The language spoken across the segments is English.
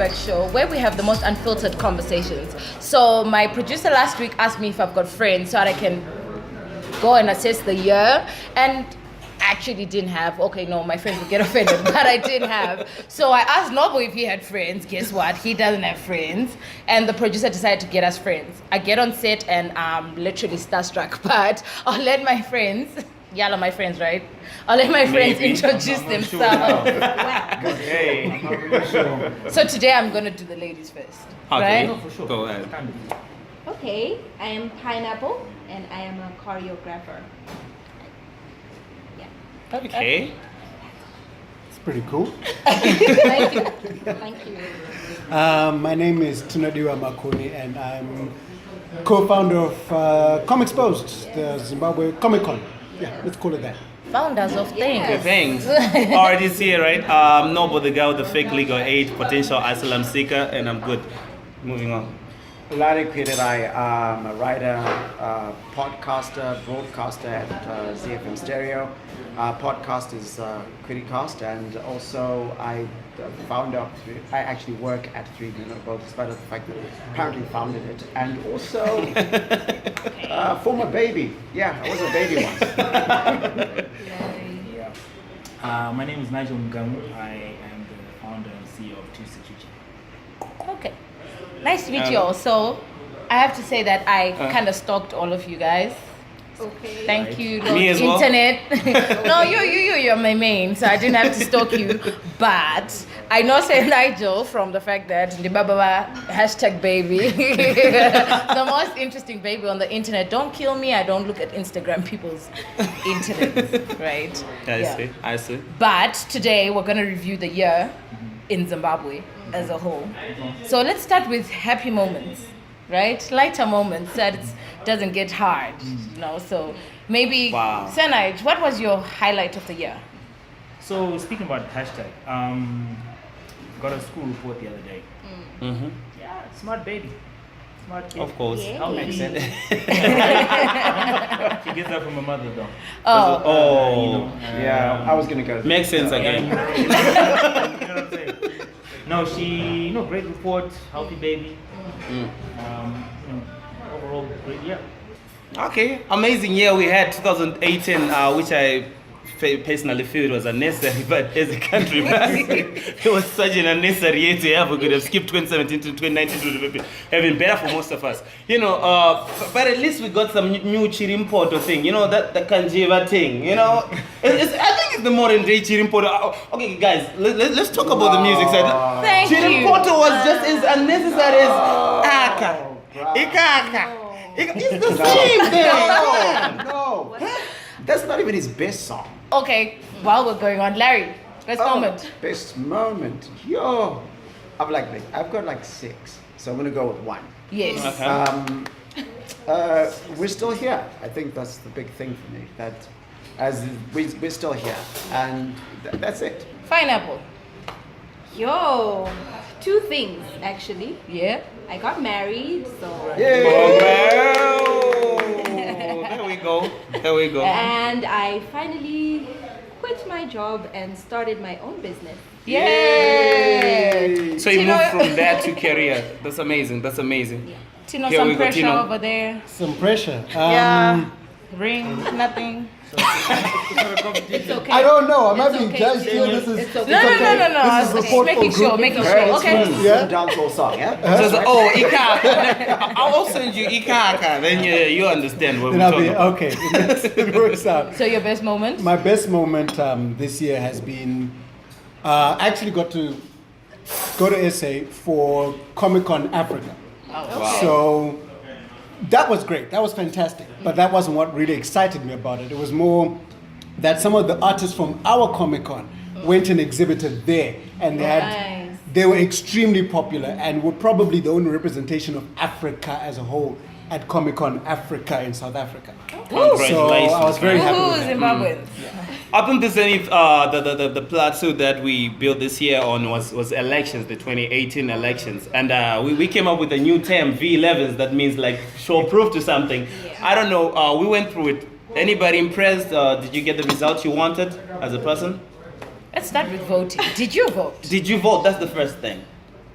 throwback show where we have the most unfiltered conversations. So my producer last week asked me if I've got friends so that I can go and assess the year, and actually didn't have. Okay, no, my friends would get offended, but I didn't have. So I asked Nobo if he had friends. Guess what? He doesn't have friends. And the producer decided to get us friends. I get on set and I'm literally starstruck, but I'll let my friends, y'all are my friends, right? I'll let my friends introduce themselves. Okay. So today I'm going to do the ladies first. Okay, Right? for sure. Go ahead. Okay, I am Pineapple and I am a choreographer. Okay. It's pretty cool. Thank you. Thank you. My name is Tunadiwa Makuni and I'm co-founder of Comics Post, the Zimbabwe Comic Con. Yeah, let's call it that. Founders of things. Okay, thanks. Already here, right? Nobo, the guy with the fake legal age, potential asylum seeker, and I'm good. Moving on. Lari Kwirai, I'm a writer, podcaster, broadcaster at ZFM Stereo. Podcast is Criticast, and also I actually work at 3D Notebook, despite the fact that I apparently founded it, and also former baby. Yeah, I was a baby once. My name is Nigel Mugamu. I am the founder and CEO of Two Situation. Okay. Nice to meet you all. So I have to say that I kind of stalked all of you guys. Okay. Thank you, Me as well. internet. No, you're my main, so I didn't have to stalk you. But I know say Nigel from the fact that Ndibababa #baby, the most interesting baby on the internet. Don't kill me. I don't look at Instagram people's internet, right? I see. But today we're gonna review the year in Zimbabwe as a whole. So let's start with happy moments, right? Lighter moments that it doesn't get hard, So maybe, Wow. Senaj, what was your highlight of the year? So speaking about hashtag, got a school report the other day. Mm-hmm. Yeah, smart baby. Smart kid. Of course. Yeah. How makes sense. She gets that from her mother though. Oh. Yeah, I was gonna go. Makes sense again. You know what I'm saying? No, she, great report, healthy baby. Overall, great year. Okay, amazing year we had 2018, which I personally feel it was unnecessary, but as a country, it was such an unnecessary year to have. We could have skipped 2017 to 2019 to have been better for most of us. But at least we got some new Chirimpoto thing, that the Kanjiva thing, I think it's the modern day Chirimpoto. Okay, guys, let's talk about the music side. Thank you. Chirimpoto was just as unnecessary as Aka. Ikaka. It's the same thing. No, that's not even his best song. Okay, while we're going on, Larry, best moment. Best moment. Yo, I've got like 6, so I'm gonna go with 1. Yes. We're still here. I think that's the big thing for me. That as we're still here, and that's it. Pineapple. Yo, 2 things actually. Yeah. I got married, so. Yay! There we go. And I finally quit my job and started my own business. Yay! So you Tino- moved from there to career. That's amazing. Tino, Here we some go, pressure Tino. over there. Some pressure. Yeah. Ring, nothing. It's okay. I don't know. I'm It's having okay. judged here. This is It's okay. No. This is Okay. support for Making sure, group. making Very sure. Okay. smooth Yeah. dancehall song, yeah. Ikaka. I'll send you Ikaka. Then you understand what Then we're I'll be talking about. okay. It works out. So your best moment? My best moment this year has been actually got to go to SA for Comic Con Africa. Oh, So that was great. That was fantastic. But that wasn't what really excited me about it. It was more that some of the artists from our Comic Con went and exhibited there, and Nice. they were extremely popular and were probably the only representation of Africa as a whole at Comic Con Africa in South Africa. Congratulations. So I was very happy with that. Zimbabweans. I think the plateau that we built this year on was elections, the 2018 elections, and we came up with a new term, V11s, that means like show proof to something. I don't know. We went through it. Anybody impressed? Did you get the results you wanted as a person? Let's start with voting. Did you vote? Did you vote? That's the first thing.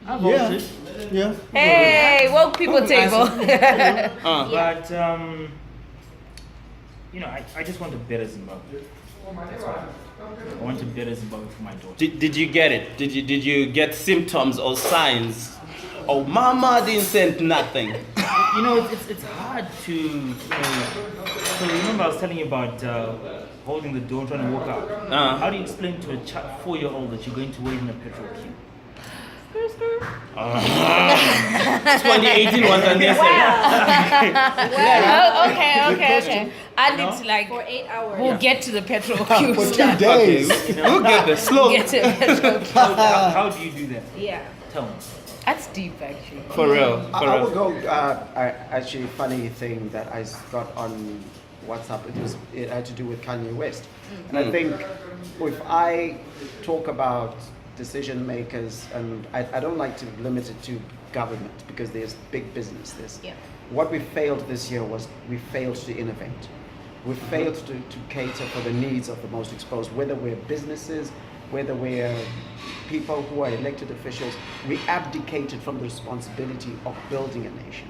I voted. Yeah. Hey, woke people table. But you know, I just want a better Zimbabwe. That's all. I want a better Zimbabwe for my daughter. Did you get it? Did you get symptoms or signs? Oh, mama didn't send nothing. You know, it's hard to. You know, so remember, I was telling you about holding the door and trying to walk out. How do you explain to a 4-year-old that you're going to wait in a petrol queue? 2018 was unnecessary. Oh, okay. I need to like For 8 hours. we'll get to the petrol queue. For 2 stuff. days. We'll get the slow. Get to the petrol queue. How do you do that? Yeah. Tell me. That's deep, actually. For real. I will go. Actually, funny thing that I got on WhatsApp. It had to do with Kanye West, and I think if I talk about decision makers, and I don't like to limit it to government because there's big business. What we failed this year was we failed to innovate. We failed to cater for the needs of the most exposed, whether we're businesses, whether we're people who are elected officials. We abdicated from the responsibility of building a nation.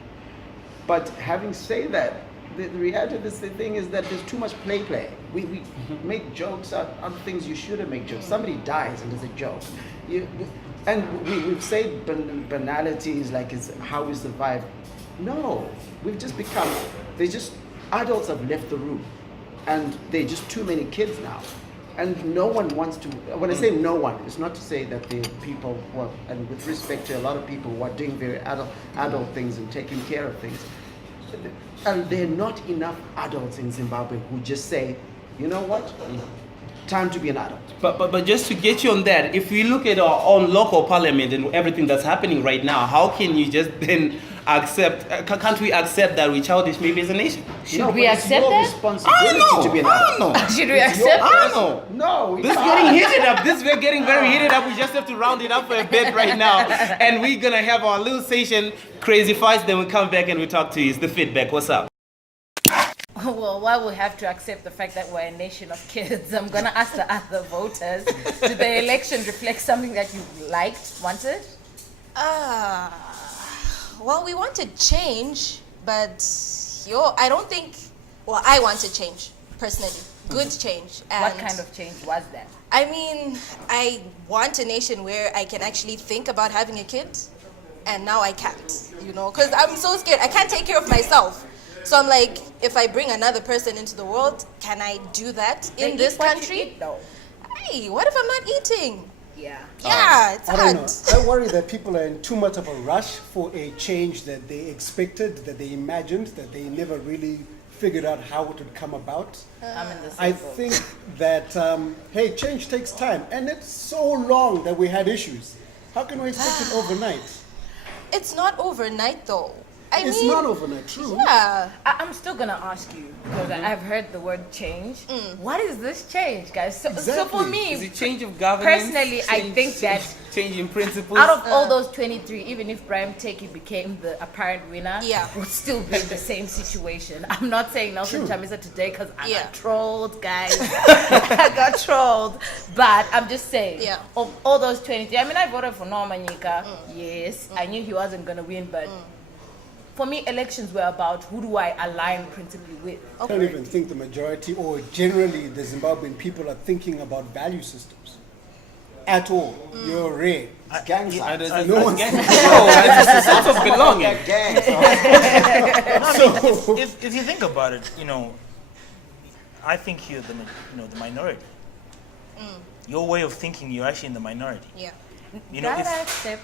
But having said that, the reality of this thing is that there's too much play. We make jokes out of things you shouldn't make jokes. Somebody dies and there's a joke. We've said banalities like it's how we survive. No, we've just become, adults have left the room and there are just too many kids now. And no one wants to, when I say no one, it's not to say that there are people who are, and with respect to a lot of people who are doing very adult things and taking care of things. And there are not enough adults in Zimbabwe who just say, you know what, time to be an adult. But just to get you on that, if we look at our own local parliament and everything that's happening right now, how can you just then accept? Can't we accept that we're childish maybe as a nation? Should we accept your that? responsibility to be an adult. Should we accept that? No, This is getting heated up. We're getting very heated up. We just have to round it up for a bit right now. And we're going to have our little session, Crazy Fights. Then we come back and we talk to you. It's the feedback. What's up? Well, why we have to accept the fact that we're a nation of kids? I'm gonna ask the other voters: did the election reflect something that you wanted? Well, we wanted change, but I don't think. Well, I wanted change personally, good change. And What kind of change was that? I mean, I want a nation where I can actually think about having a kid, and now I can't. Because I'm so scared. I can't take care of myself. So I'm like, if I bring another person into the world, can I do that in this country? Hey, what if I'm not eating? Yeah. Yeah, it's I hard. don't know. I worry that people are in too much of a rush for a change that they expected, that they imagined, that they never really figured out how it would come about. I'm in the same I boat. think that, hey, change takes time. And it's so long that we had issues. How can we expect it overnight? It's not overnight though. It's not overnight, true. Yeah. I'm still gonna ask you because I've heard the word change. What is this change, guys? So for Exactly. me, Is it change of governance? personally, I think that change in principles. out of all those 23, even if Brian Takey became the apparent winner, Yeah. would still be in the same situation. I'm not saying Nelson Chamisa today because I Yeah. got trolled, guys. I got trolled. But I'm just saying, Yeah. of all those 23, I mean, I voted for Norman Nyika. Yes, I knew he wasn't going to win, but for me, elections were about who do I align principally with. I don't even think the majority or generally the Zimbabwean people are thinking about value systems at all. You're rare. Gang signs. No one's It's a sense of belonging. Gangs. If you think about it, I think you're the minority. Your way of thinking, you're actually in the minority. Yeah. That I accept.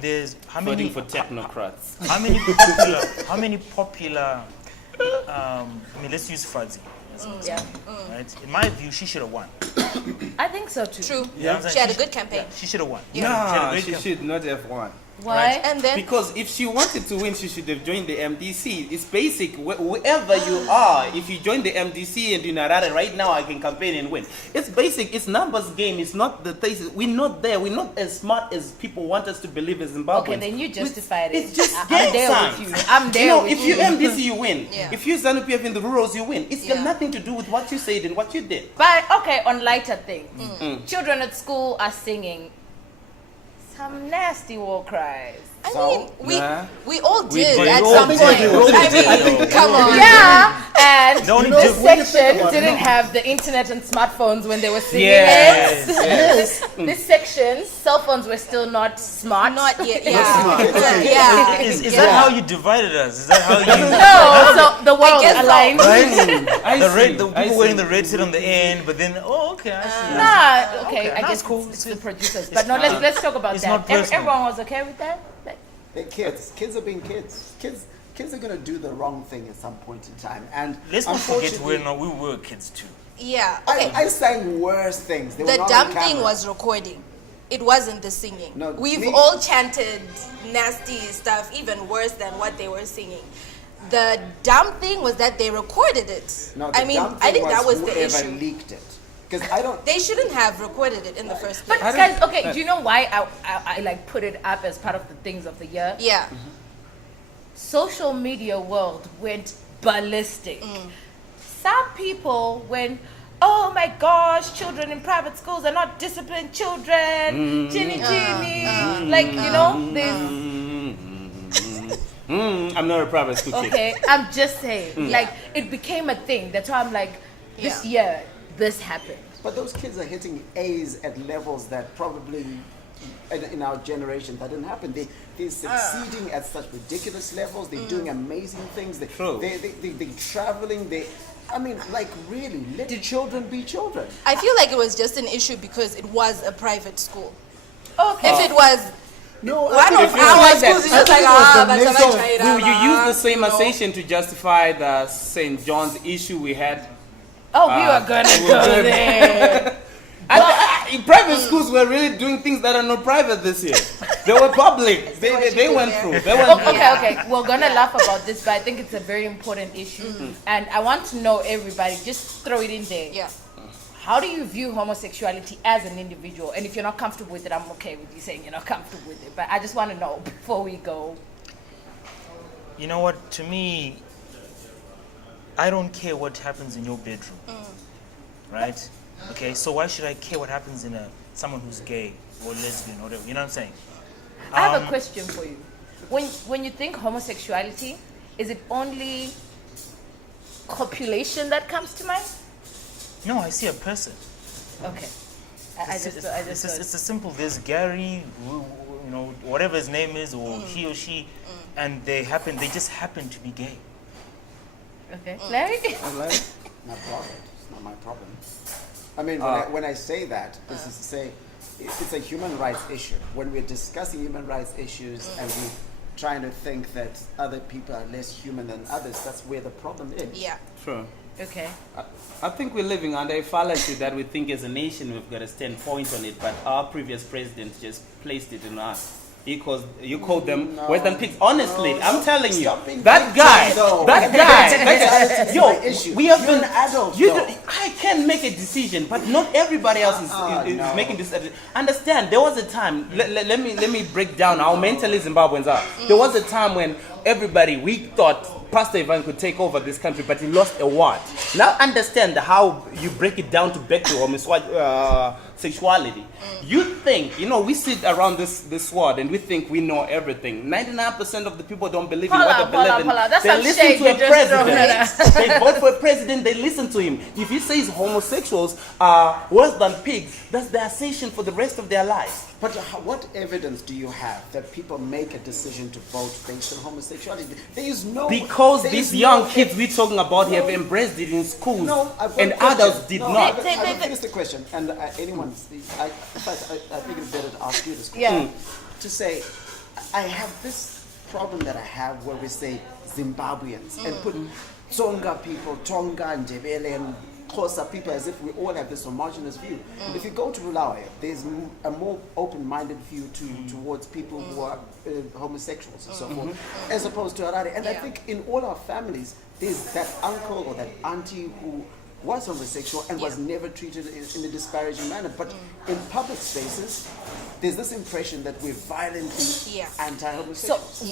There's how many Voting for technocrats. how many popular let's use Fuzzy as an Yeah. example, right? In my view, she should have won. I think so too. True. You know what I'm She saying? had a good campaign. She should have won. No, she should not have won. Why? And then Because if she wanted to win, she should have joined the MDC. It's basic. Wherever you are, if you join the MDC and do Narara right now, I can campaign and win. It's basic. It's numbers game. It's not the places. We're not there. We're not as smart as people want us to believe as Zimbabweans. Okay, then you justified it. It's just I'm gang there signs. with you. I'm there with if you. you MDC, you win. Yeah. If you ZANU-PF in the rurals, you win. It's got Yeah. nothing to do with what you said and what you did. But okay, on lighter things, children at school are singing. some nasty war cries. I So, mean, nah. we all We did did. at We some all point. did. We all I mean, come on. Yeah, and The only this diff- when you think section about it, didn't no. have the internet and smartphones when they were singing Yes. it. Yes. This section, cell phones were still not smart. Not yet. smart. Yeah. Yeah. Is Yeah. that how you divided us? Is that how you? No, so the world guess so. aligned. Right? I The see, red, the I people wearing see. the red sit on the end, but then okay, I see. Nah, okay, I that's guess cool. it's the producers. But no, let's talk about It's that. not personal. Everyone was okay with that? Like, They're kids. Kids are being kids. Kids are going to do the wrong thing at some point in time. And Let's not forget unfortunately, we were kids too. Yeah. Okay. I sang worse things. They were The not dumb on thing camera. was recording. It wasn't the singing. No, We've me- all chanted nasty stuff, even worse than what they were singing. The dumb thing was that they recorded it. No, the I mean, dumb I thing think that was the whoever issue. leaked it. Because I don't. They shouldn't have recorded it in the first but place. guys, okay, do you know why I like put it up as part of the things of the year? Yeah. Social media world went ballistic. Some people went, oh my gosh, children in private schools are not disciplined children. Ginny, like, you know, there's. I'm not a private school kid. Okay, I'm just saying, like, it became a thing. That's why I'm like, this year, this happened. But those kids are hitting A's at levels that probably in our generation that didn't happen. They're succeeding at such ridiculous levels. They're doing amazing things. True. They're traveling. I mean, like really, let children be children. I feel like it was just an issue because it was a private school. Okay. If it was No, one I of think our like that. schools, it's just I like, think it was the but mix of- Will you use the same association to justify the St. John's issue we had? Oh, we were gonna go there. In private schools were really doing things that are not private this year. They were public. They went through. They went through. Okay. We're gonna laugh about this, but I think it's a very important issue, and I want to know everybody. Just throw it in there. Yeah. How do you view homosexuality as an individual? And if you're not comfortable with it, I'm okay with you saying you're not comfortable with it. But I just want to know before we go. You know what? To me, I don't care what happens in your bedroom, right? Okay, so why should I care what happens in someone who's gay or lesbian or whatever? You know what I'm saying? I have a question for you. When you think homosexuality, is it only copulation that comes to mind? No, I see a person. Okay. It's as simple. There's Gary, you know, whatever his name is, or he or she, and they just happen to be gay. Okay. Larry? Not bothered. It's not my problem. I mean, when I say that, this is to say, it's a human rights issue. When we're discussing human rights issues and we're trying to think that other people are less human than others, that's where the problem is. Yeah. True. Okay. I think we're living under a fallacy that we think as a nation we've got a standpoint on it, but our previous president just placed it in us. You called them Western pigs. Honestly, I'm telling you, Stop being that guy, though. that guy, yo, issue. we have You're been an adult, You though. I can make a decision, but not everybody else is No. making this. Understand? There was a time. Let me break down how mentally Zimbabweans are. There was a time when we thought Pastor Ivan could take over this country, but he lost a ward. Now understand how you break it down back to homosexuality. You think, we sit around this ward and we think we know everything. 99% of the people don't believe in what they believe in. That's They some listen shade to a you just thrown at president. us. They vote for a president, they listen to him. If he says homosexuals are worse than pigs, that's the assertion for the rest of their lives. But what evidence do you have that people make a decision to vote based on homosexuality? There is no... Because there these is young no- kids we're talking about have No. embraced it in schools, No, I've got and a question. adults did No, not. I will finish the question, and anyone... in fact, I think it's better to ask you this question. Yeah. To say, I have this problem that I have where we say Zimbabweans and put Tonga people, Tonga and Ndebele and Xhosa people as if we all have this homogenous view. If you go to Bulawayo, there's a more open-minded view towards people who are homosexuals and so forth, as opposed to Harare. And I think in all our families, there's that uncle or that auntie who was homosexual and was never treated in a disparaging manner. But in public spaces, there's this impression that we're violently anti-homosexual. So,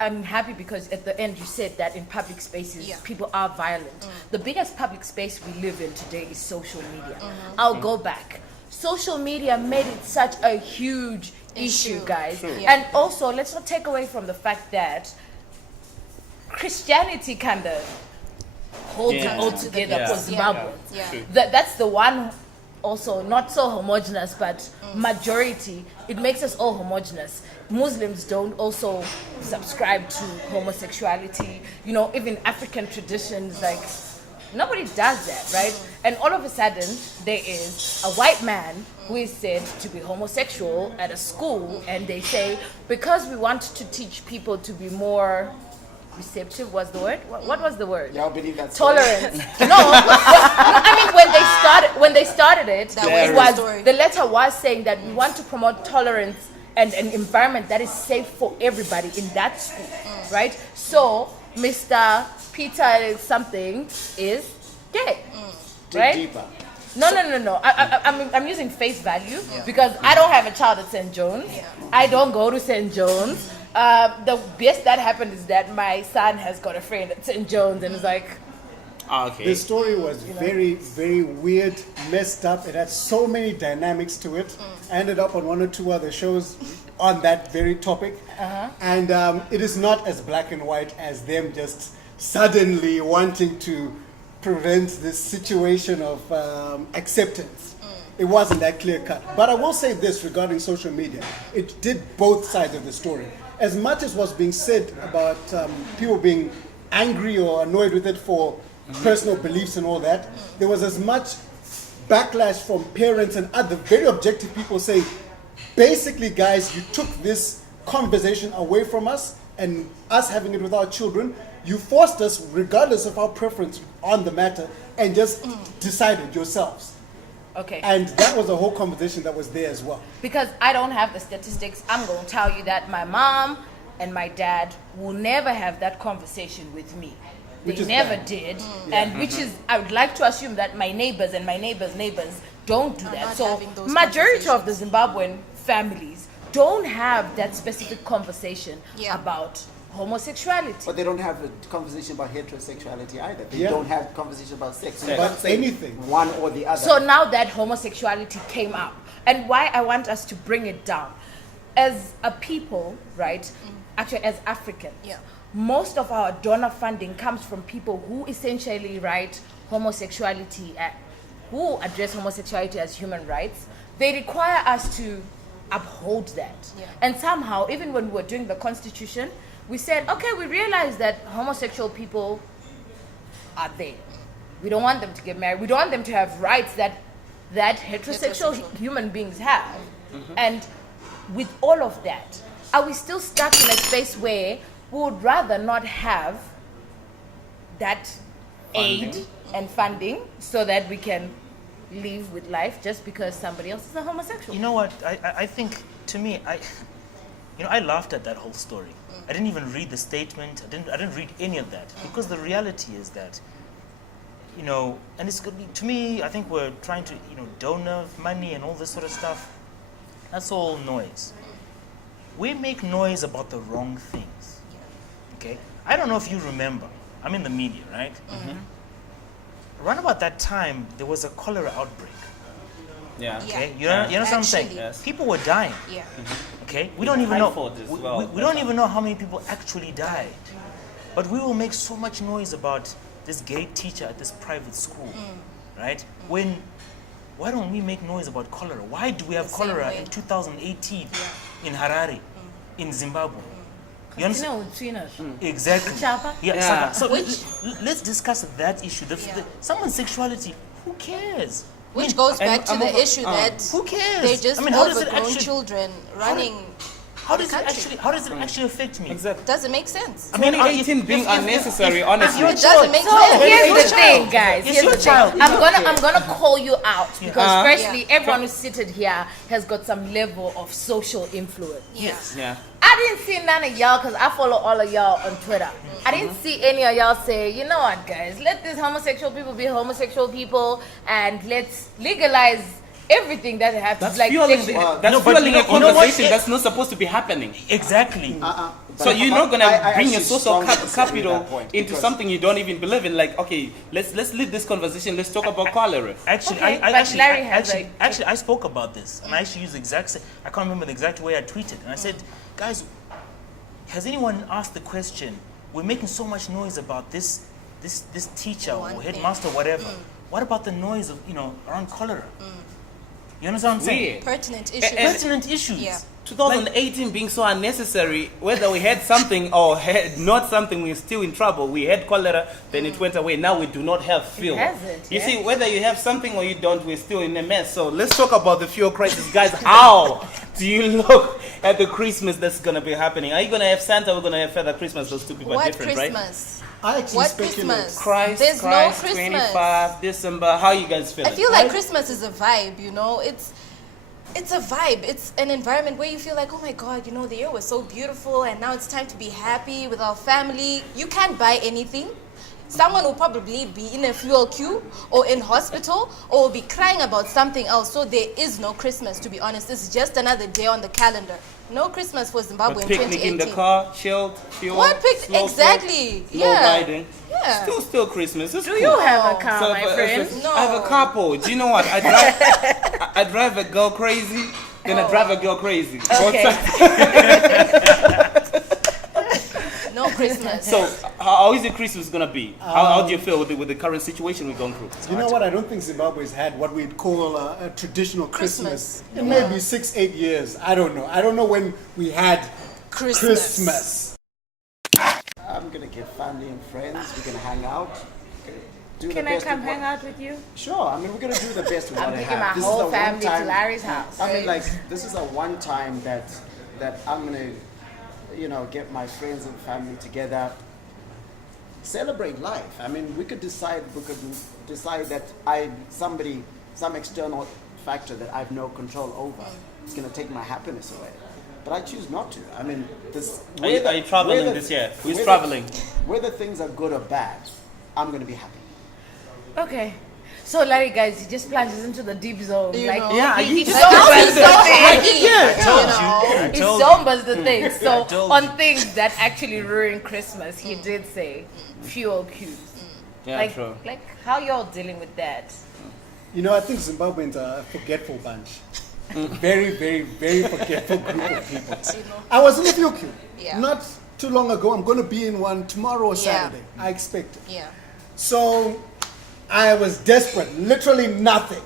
I'm happy because at the end you said that in public spaces people are violent. The biggest public space we live in today is social media. I'll go back. social media made it such a huge issue, guys. True. Yeah. And also, let's not take away from the fact that Christianity kind of holds it all together Yeah. for Zimbabwe. Yeah. True. That's the one also not so homogenous, but majority. It makes us all homogenous. Muslims don't also subscribe to homosexuality. You know, even African traditions, like nobody does that, right? And all of a sudden, there is a white man who is said to be homosexual at a school, and they say because we want to teach people to be more receptive was the word. What was the word? Y'all believe that's Tolerance. No, I mean when they started it, That it was the was story. the letter was saying that we want to promote tolerance and an environment that is safe for everybody in that school, right? So Mr. Peter something is gay, Dig right? deeper. No. I'm using face value because I don't have a child at St. John's. I don't go to St. John's. The best that happened is that my son has got a friend at St. John's and is like, Okay. The story was very, very weird, messed up. It had so many dynamics to it. I ended up on one or two other shows on that very topic. And it is not as black and white as them just suddenly wanting to prevent this situation of acceptance. It wasn't that clear cut. But I will say this regarding social media. It did both sides of the story. As much as was being said about people being angry or annoyed with it for personal beliefs and all that, there was as much backlash from parents and other very objective people saying, basically, guys, you took this conversation away from us and us having it with our children. You forced us, regardless of our preference on the matter, and just decided yourselves. okay. And that was a whole conversation that was there as well. Because I don't have the statistics, I'm going to tell you that my mom and my dad will never have that conversation with me. They Which is never bad. did. And which is, I would like to assume that my neighbors and my neighbors' neighbors don't do Are that. not So having those majority of the conversations. Zimbabwean families don't have that specific conversation Yeah. about homosexuality. But they don't have a conversation about heterosexuality either. They Yeah. don't have conversation about sex. You Sex. can't But say anything. one or the other. So now that homosexuality came up, and why I want us to bring it down, as a people, right? Actually, as Africans, Yeah. most of our donor funding comes from people who essentially homosexuality, who address homosexuality as human rights. They require us to uphold that. Yeah. And somehow, even when we were doing the constitution, we said, okay, we realize that homosexual people are there. We don't want them to get married. We don't want them to have rights that heterosexual human beings have. And with all of that, are we still stuck in a space where we would rather not have that aid and funding so that we can live with life just because somebody else is a homosexual? You know what? I think, to me, I laughed at that whole story. I didn't even read the statement. I didn't read any of that because the reality is that, and it's good to me. I think we're trying to, donor money and all this sort of stuff. That's all noise. We make noise about the wrong things. Okay. I don't know if you remember. I'm in the media, right? Around about that time, there was a cholera outbreak. Yeah. Okay, Yeah. you know what I'm saying? Actually. Yes. People were dying. Yeah. Okay, we don't even know. typhoid as We, well. we don't even know how many people actually died. But we will make so much noise about this gay teacher at this private school, right? Why don't we make noise about cholera? Why do we have The same cholera way. in 2018 in Harare, in Zimbabwe? You understand? Exactly. Chapa? Yeah. Yeah. So Which- let's discuss that issue. Yeah. Someone's sexuality. Who cares? Which goes and back to I'm the over- issue that Who cares? they're just I mean, how does it overgrown actually? children running. How does it country. actually? How does it actually affect me? Exactly. Doesn't make sense. I mean, 2018 being unnecessary, honestly. your It doesn't make So sense. here's your the thing, child. guys. It's Here's your the thing. child. I'm gonna call you out because firstly, Yeah. everyone who's seated here has got some level of social influence. Yeah. Yeah. I didn't see none of y'all because I follow all of y'all on Twitter. I didn't see any of y'all say, you know what, guys, let these homosexual people be homosexual people and let's legalize everything that happens. That's like fueling, sexual- No, but fueling you a know what? conversation that's not supposed to be happening. Exactly. So you're not gonna I bring your actually social strongly disagree with capital that point, into because- something you don't even believe in. Like, okay, let's leave this conversation. Let's talk about cholera. Actually, Okay, I but actually, Larry I, has actually, I spoke about this, and I actually used the exact same. I can't remember the exact way I tweeted, and I said, guys, has anyone asked the question? We're making so much noise about this teacher One or thing. headmaster, whatever. What about the noise of around cholera? You understand what I'm saying? Weird. Pertinent issues. Pertinent issues. Yeah. 2018 being so unnecessary, whether we had something or had not something, we're still in trouble. We had cholera, then it went away. Now we do not have fuel. hasn't, You yeah. see, whether you have something or you don't, we're still in a mess. So let's talk about the fuel crisis, guys. How do you look at the Christmas that's gonna be happening? Are you gonna have Santa? Or we're gonna have Father Christmas. Those two people are What different, right? Christmas? I actually What speculate. Christmas? Christ, There's no Christ, Christmas. 25 December. How are you guys feeling? I feel like Christmas is a vibe, you know. It's a vibe. It's an environment where you feel like, oh my God, you know, the year was so beautiful, and now it's time to be happy with our family. You can't buy anything. Someone will probably be in a fuel queue or in hospital or will be crying about something else. So there is no Christmas, to be honest. It's just another day on the calendar. No Christmas for Zimbabwe But in picnic in 2018. the car, chilled, fuel. What slow exactly? flow, low Yeah. riding. Yeah. Still Christmas. It's Do cool. you have a car, So my if- friend? if No. I have a couple. Do you know what? I drive a girl crazy, then I drive a girl crazy. Okay. No Christmas. So how is the Christmas gonna be? How do you feel with the current situation we're going through? You know what? I don't think Zimbabwe's had what we'd call a traditional Christmas, Christmas. in maybe 6-8 years. I don't know. I don't know when we had Christmas. I'm gonna get family and friends. We're gonna hang out. Do Can the I best come with what- hang out with you? Sure. I mean, we're gonna do the best with I'm what I taking have. my This whole is a family to one-time- Larry's house. I mean, like, this is a one time that I'm gonna, get my friends and family together, celebrate life. I mean, we could decide that some external factor that I have no control over is gonna take my happiness away. But I choose not to. I mean, Are you traveling this year? Who's traveling? Whether things are good or bad, I'm gonna be happy. Okay. So Larry, guys, he just plunges into the deep zone. You like know. Yeah, he you just But now sombers he's so the things. happy. Yeah. I told You know. you. I He told you. sombers the things. So told on you. things that actually ruin Christmas, he did say fuel queues. Yeah, like, true. like how y'all dealing with that? You know, I think Zimbabweans are a forgetful bunch. Very, very, very forgetful group of people. You know. I was in a fuel queue Yeah. not too long ago. I'm going to be in one tomorrow or Yeah. Saturday. I expect it. Yeah. So I was desperate, literally nothing.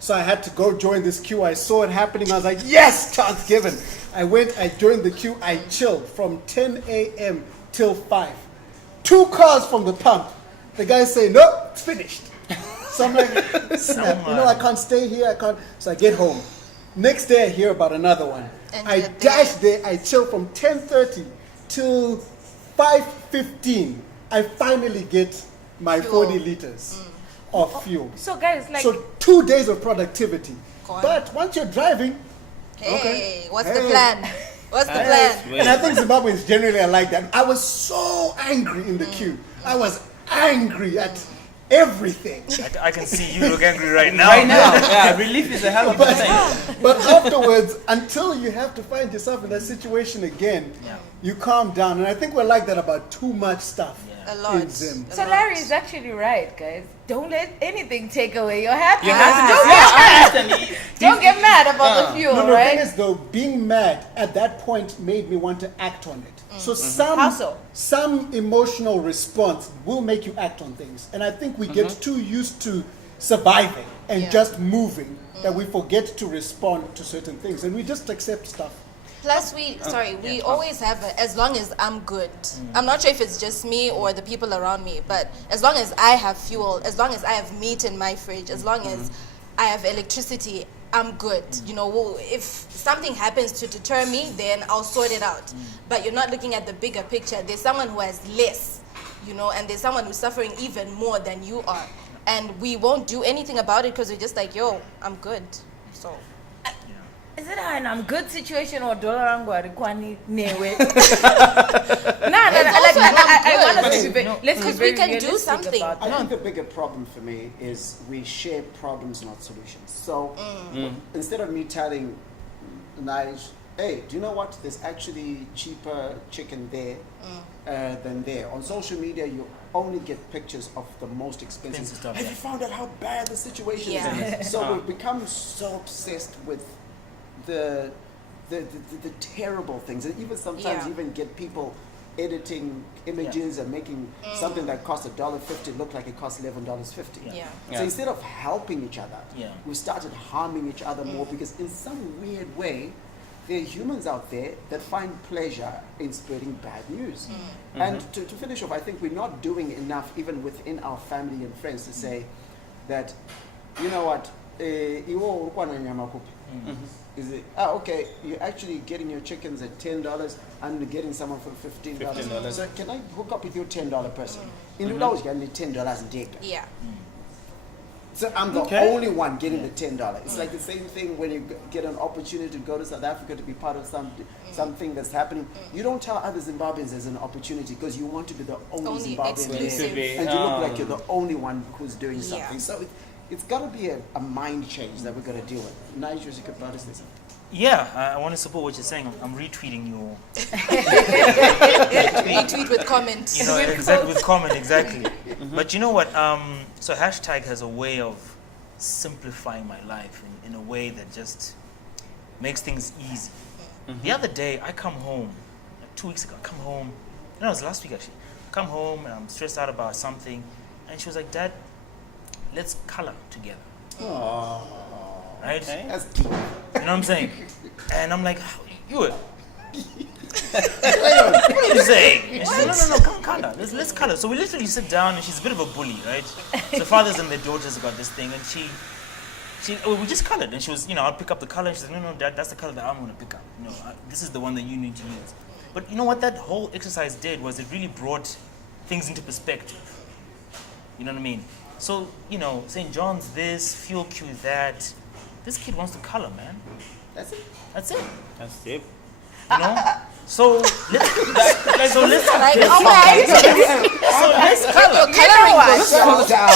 So I had to go join this queue. I saw it happening. I was like, yes, chance given. I went, I joined the queue. I chilled from 10 a.m. till 5. 2 cars from the pump. The guy say, nope, it's finished. So I'm like, snap, I can't stay here. I can't. So I get home. Next day I hear about another one. And I you're dash there. I chill from 10:30 till 5:15. I finally get my Fuel. 40 liters of fuel. So guys, like So 2 days of productivity. Gone. But once you're driving, Hey, Okay. what's the Hey. plan? What's the plan? and I think Zimbabweans generally are like that. I was so angry in the queue. I was angry at everything. I can see you look angry right now. Right now, yeah, relief is a hell of a thing. But afterwards, until you have to find yourself in that situation again, you calm down. And I think we're like that about too much stuff A lot. in Zim. A so lot. Larry is actually right, guys. Don't let anything take away your happiness. I understand. Don't get mad about the fuel, No, the right? thing is though, being mad at that point made me want to act on it. So How so? some emotional response will make you act on things. And I think we get too used to surviving and Yeah. just moving that we forget to respond to certain things and we just accept stuff. Plus, we always have as long as I'm good. I'm not sure if it's just me or the people around me, but as long as I have fuel, as long as I have meat in my fridge, as long as I have electricity, I'm good. You know, if something happens to deter me, then I'll sort it out. But you're not looking at the bigger picture. There's someone who has less, and there's someone who's suffering even more than you are. And we won't do anything about it because we're just like, yo, I'm good. So. Is it an I'm good situation or dollar rangu arikwani newe? Nah, It's also an I'm want us good. to be No, let's be because very we can do realistic something. about I that. think the bigger problem for me is we share problems, not solutions. So instead of me telling Nige, hey, do you know what? There's actually cheaper chicken there than there. On social media, you only get pictures of the most expensive Stuff, Have yeah. you found out how bad the situation Yeah. is? So we've become so obsessed with the terrible things, and even sometimes Yeah. even get people editing images and making something that costs $1.50 look like it costs $11.50. Yeah. So instead of helping each other, Yeah. we started harming each other more because in some weird way, there are humans out there that find pleasure in spreading bad news. And to finish off, I think we're not doing enough even within our family and friends to say that, you know what, iwo ulikuwa na nyama kupi? Is it, okay, you're actually getting your chickens at $10, I'm getting someone for $15. So can I hook up with your $10 person? In the laws, you need $10 a day. Yeah. So I'm the Okay. only one getting the $10. It's like the same thing when you get an opportunity to go to South Africa to be part of something that's happening. You don't tell other Zimbabweans there's an opportunity because you want to be the only Zimbabwean exclusive. there. And you look like you're the only one who's doing something. Yeah. So it's got to be a mind change that we're going to deal with. Nigel, you could about this. Yeah, I want to support what you're saying. I'm retweeting your. Retweet with comments. You know, exactly with comment, exactly. But you know what? So hashtag has a way of simplifying my life in a way that just makes things easy. The other day, I come home, like 2 weeks ago, I come home, no, it was last week actually. Come home and I'm stressed out about something, and she was like, "Dad, let's color together." Right? Okay. That's deep. You know what I'm saying? And I'm like, you what are you saying? And she said, no, come color. Let's color. So we literally sit down, and she's a bit of a bully, right? So fathers and their daughters got this thing, and we just colored. And she was, I'll pick up the color. And she said, no, Dad, that's the color that I'm going to pick up. This is the one that you need to use. But you know what that whole exercise did was it really brought things into perspective. You know what I mean? So, St. John's this, Fuel Q that. This kid wants to color, man. That's it. That's it. That's it. You know? So let's Like, let's okay. color. Coloring book. Slow down.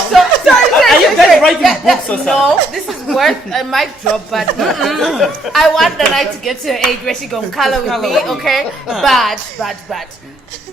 Are you guys writing books or something? No, this is worth a mic drop, but I want the night to get to an age where she gonna color with me, okay? But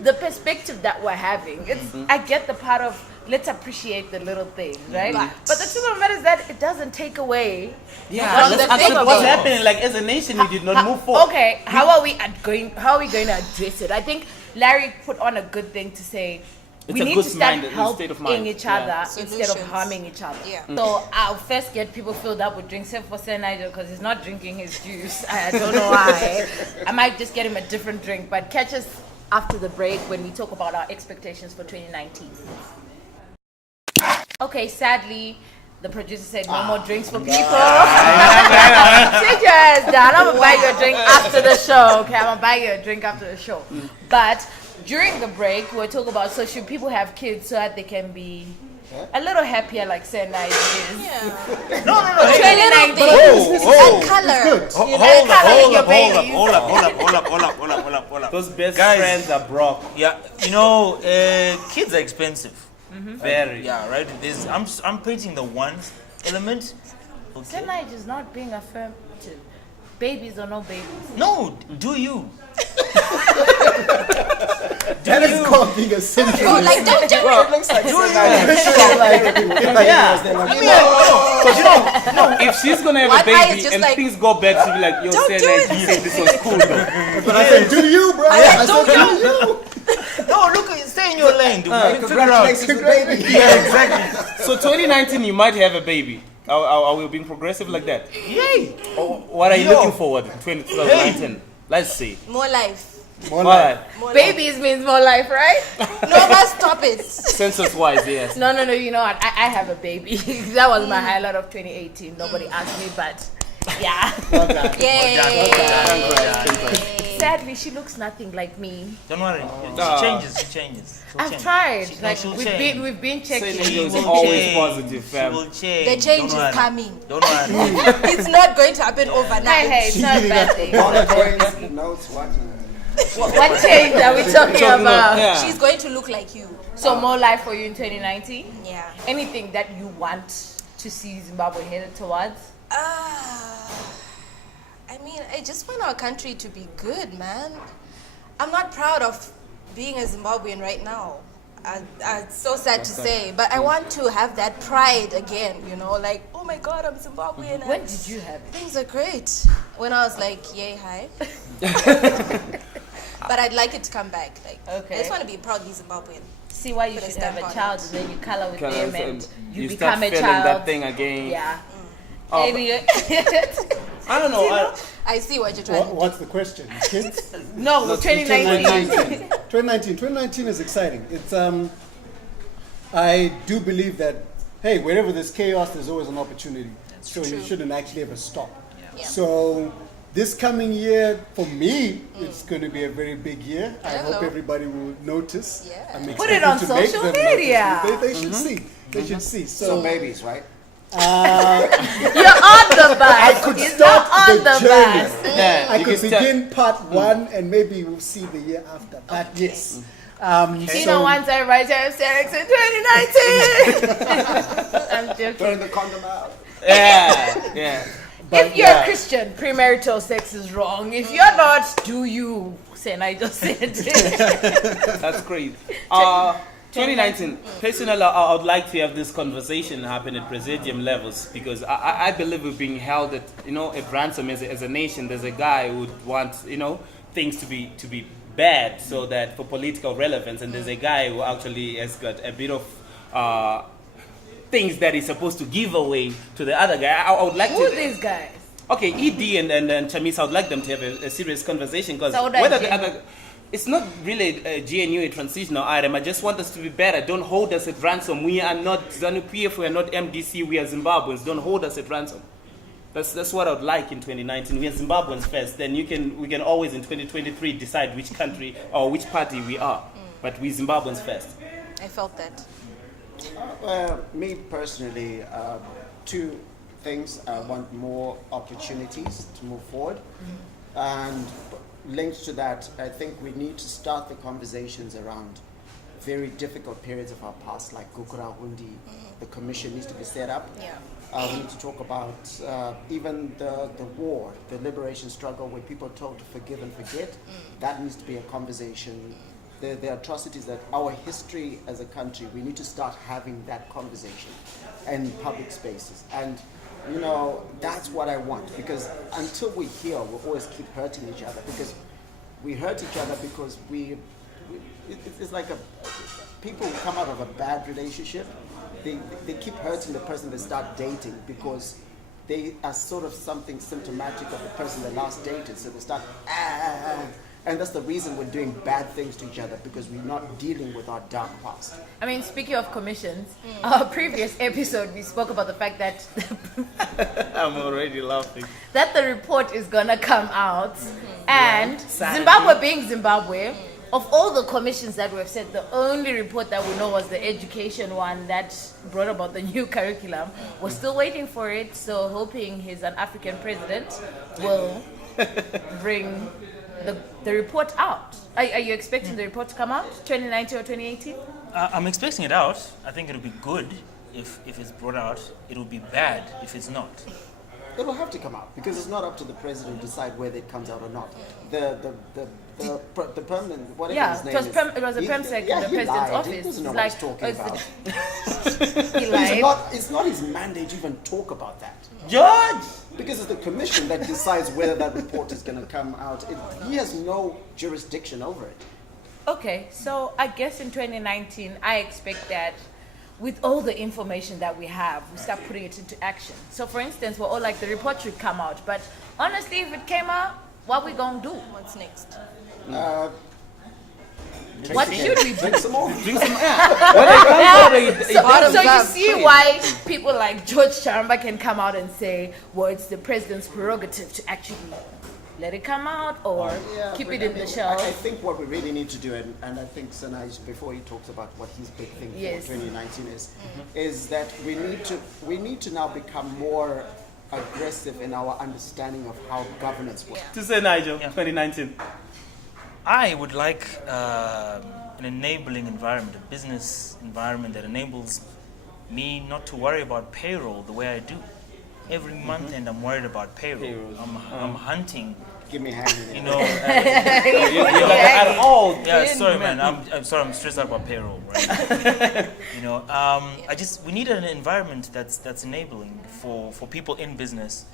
the perspective that we're having, I get the part of let's appreciate the little things, right? But the truth of the matter is that it doesn't take away. Yeah, from let's the thing accept what's about- happening. Like as a nation, we did not move forward. Okay, how are we going to address it? I think Larry put on a good thing to say It's we a need good to start state of helping mind. each Yeah. other instead of Solutions. harming each other. Yeah. So I'll first get people filled up with drinks except for Sir Nigel because he's not drinking his juice. I don't know why. I might just get him a different drink, but catch us after the break when we talk about our expectations for 2019. Okay, sadly, the producer said no more drinks for people. Sit your ass down. I'm gonna buy you a drink after the show. Okay, I'm gonna buy you a drink after the show. But during the break, we're talking about so should people have kids so that they can be a little happier like Senai is. Yeah. No. 2019. And color. Hold up. Those best Guys. friends are broke. Yeah, kids are expensive. Very. Yeah, right. I'm painting the one element. Okay. Senai is not being affirmative. Babies or no babies. No, do you? That is called being a central. Oh, like, don't judge. Well, it looks like If she's gonna have One a eye is baby just and like, things go bad, she'll be like, yo, don't do Senai, it. you said this was cool though. But I said, do you, bro? I said, don't do you? No, look, stay in your lane, dude. Figure it out. Congratulations, baby. Yeah, exactly. So 2019, you might have a baby. Are we being progressive like that? Yay! Or what are you Yo. looking forward in 2019? Let's see. More life. All right. More Babies means more life, right? life. No, but stop it. Census-wise, yes. No, you know what? I have a baby. That was my highlight of 2018. Nobody asked me, but yeah. Yay. Sadly, she looks nothing like me. Don't worry. Ah. She changes. She'll I've change. tried. She'll We've change. been checking. Say She It's will always change. positive, fam. She will change. The change Don't is worry. coming. Don't worry. It's not going to happen overnight. Hey, it's not a bad thing. Notes, what? What change are we talking about? Yeah. She's going to look like you. So more life for you in 2019? Yeah. Anything that you want to see Zimbabwe headed towards? I mean, I just want our country to be good, man. I'm not proud of being a Zimbabwean right now. It's so sad to say, but I want to have that pride again, you know, like, oh my God, I'm Zimbabwean. When and did you have it? Things are great. When I was like, yay, hi. But I'd like it to come back. Like, Okay. I just want to be proudly Zimbabwean. See why you Put a should have stamp a on child it. and then you color with Colours them and and you start become a feeling child. that thing again. Yeah. Oh, Maybe I don't know. I see what you're trying to do. What's the question? Kids? no, 2019. 2019 is exciting. It's I do believe that, hey, wherever there's chaos, there's always an opportunity. So you shouldn't actually ever stop. Yeah. So this coming year, for me, it's going to be a very big year. I Hello. hope everybody will notice. Yeah. I'm Put it expecting on to make social them notice. media. They should see. They should see. Some babies, right? You're on the bus. I could You're start not on the the journey. bus. Yeah, I you could can start- begin part one, and maybe we'll see the year after. But yes. You know, once I write Serex in 2019. I'm joking. Throwing the condom out. Yeah, yeah. If you're a Christian, premarital sex is wrong. If you're not, do you? Sen, I just said it. That's great. 2019, personally, I would like to have this conversation happen at presidium levels because I believe we're being held at, at ransom as a nation. There's a guy who would want, things to be bad so that for political relevance, and there's a guy who actually has got a bit of things that he's supposed to give away to the other guy. I would like Who to. are these guys? Okay, ED and Chamis, I would like them to have a serious conversation because So that whether the GNU other, it's not really a GNU, a transitional item. I just want us to be better. Don't hold us at ransom. We are not ZANU-PF, we are not MDC, we are Zimbabweans. Don't hold us at ransom. That's what I would like in 2019. We are Zimbabweans first. Then we can always in 2023 decide which country or which party we are. But we Zimbabweans first. I felt that. Well, me personally, two things. I want more opportunities to move forward. And linked to that, I think we need to start the conversations around very difficult periods of our past, like Gukura Hundi. The commission needs to be set up. Yeah. We need to talk about even the war, the liberation struggle, where people are told to forgive and forget. That needs to be a conversation. The atrocities that our history as a country, we need to start having that conversation in public spaces. And, that's what I want, because until we heal, we'll always keep hurting each other, because we hurt each other because it's like people who come out of a bad relationship, they keep hurting the person they start dating because they are sort of something symptomatic of the person they last dated. So they start, and that's the reason we're doing bad things to each other, because we're not dealing with our dark past. I mean, speaking of commissions, our previous episode we spoke about the fact that I'm already laughing. that the report is gonna come out, and Sad. Zimbabwe being Zimbabwe, of all the commissions that we've said, the only report that we know was the education one that brought about the new curriculum. We're still waiting for it, so hoping he's an African president will bring the report out. Are you expecting the report to come out 2019 or 2018? I'm expecting it out. I think it'll be good if it's brought out. It'll be bad if it's not. It will have to come out, because it's not up to the president to decide whether it comes out or not. The permanent, whatever Yeah, his name it was a PEMSEC in the he president's lied. office. He doesn't know It's what like, he's talking it's about. He lied. It's not his mandate to even talk about that. George! Because it's the commission that decides whether that report is going to come out. He has no jurisdiction over it. Okay, so I guess in 2019, I expect that with all the information that we have, we start putting it into action. So for instance, we're all like, the report should come out. But honestly, if it came out, what we gonna do? What's next? What should we do? Drink some more. Drink some When it comes out, So you see why people like George Charamba can come out and say, well, it's the president's prerogative to actually let it come out or keep but it in I the think- shelf. I think what we really need to do, and I think Sanaj, before he talks about what his big thing Yes. for 2019 is that we need to now become more aggressive in our understanding of how governance works. to say Nigel, Yeah. 2019. I would like an enabling environment, a business environment that enables me not to worry about payroll the way I do. every month and I'm worried about payroll. I'm hunting. Give me a hand. You know, You're like, at all. yeah, sorry, man. I'm sorry. I'm stressed out about payroll, right? You know, we need an environment that's enabling for people in business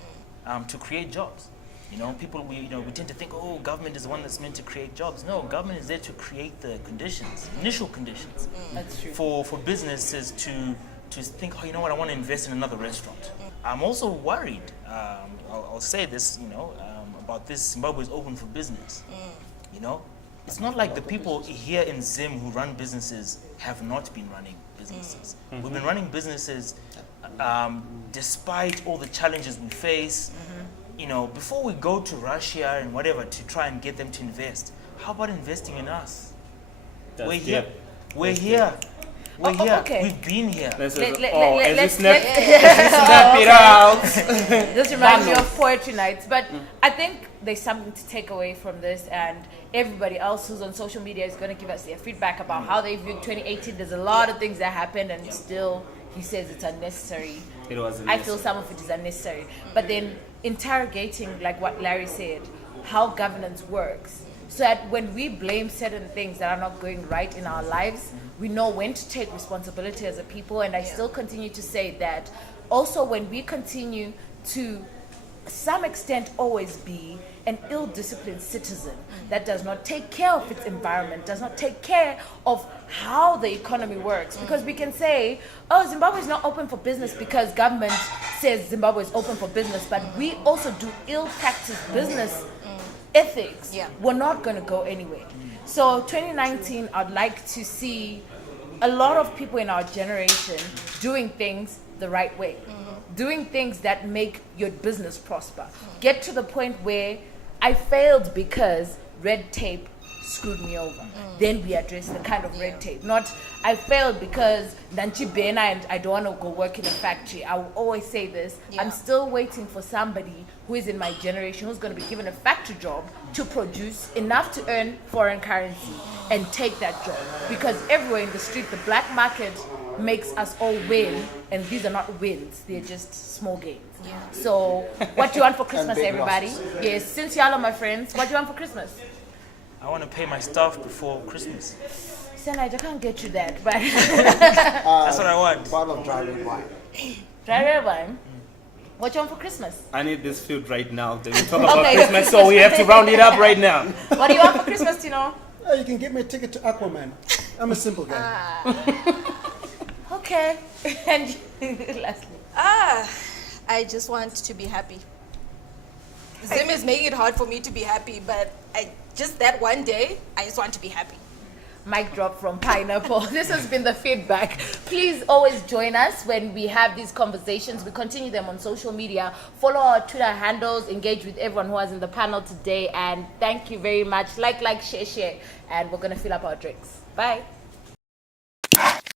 to create jobs. You know, we tend to think, oh, government is the one that's meant to create jobs. No, government is there to create the conditions, initial conditions, That's true. for businesses to think, oh, you know what, I want to invest in another restaurant. I'm also worried. I'll say this, you know, about this. Zimbabwe is open for business. You know, it's not like the people here in Zim who run businesses have not been running businesses. We've been running businesses despite all the challenges we face. You know, before we go to Russia and whatever to try and get them to invest, how about investing in us? We're here. We're here. We're here. Okay. We've been here. Let's snap Oh, it out. This reminds me of poetry nights, but I think there's something to take away from this, and everybody else who's on social media is going to give us their feedback about how they viewed 2018. There's a lot of things that happened, and still he says it's unnecessary. It was I feel some of it is unnecessary. But then interrogating, like what Larry said, how governance works, so that when we blame certain things that are not going right in our lives, we know when to take responsibility as a people. And I still continue to say that also when we continue to some extent always be an ill-disciplined citizen that does not take care of its environment, does not take care of how the economy works. Because we can say, oh, Zimbabwe is not open for business because government says Zimbabwe is open for business, but we also do ill-practiced business ethics. We're not going to go anywhere. So 2019, I'd like to see a lot of people in our generation doing things the right way. Doing things that make your business prosper. Get to the point where I failed because red tape screwed me over. Then we address the kind of red tape. Not I failed because Nanchi Bena and I don't want to go work in a factory. I will always say this. I'm still waiting for somebody who is in my generation who's going to be given a factory job to produce enough to earn foreign currency and take that job. Because everywhere in the street, the black market makes us all win, and these are not wins, they're just small gains. So what do you want for Christmas, everybody? Yes, since y'all are my friends, what do you want for Christmas? I want to pay my staff before Christmas. Senai, I can't get you that, but That's what I want. Bottle of dry red wine. dry red wine. What do you want for Christmas? I need this food right now. Then we talk about Christmas, so we have to round it up right now. What do you want for Christmas, Tino? You can get me a ticket to Aquaman. I'm a simple guy. Okay. And lastly. I just want to be happy. Zim is making it hard for me to be happy, but just that one day, I just want to be happy. Mic drop from Pineapple. This has been the feedback. Please always join us when we have these conversations. We continue them on social media. Follow our Twitter handles. Engage with everyone who was in the panel today. And thank you very much. Like, share. And we're going to fill up our drinks. Bye.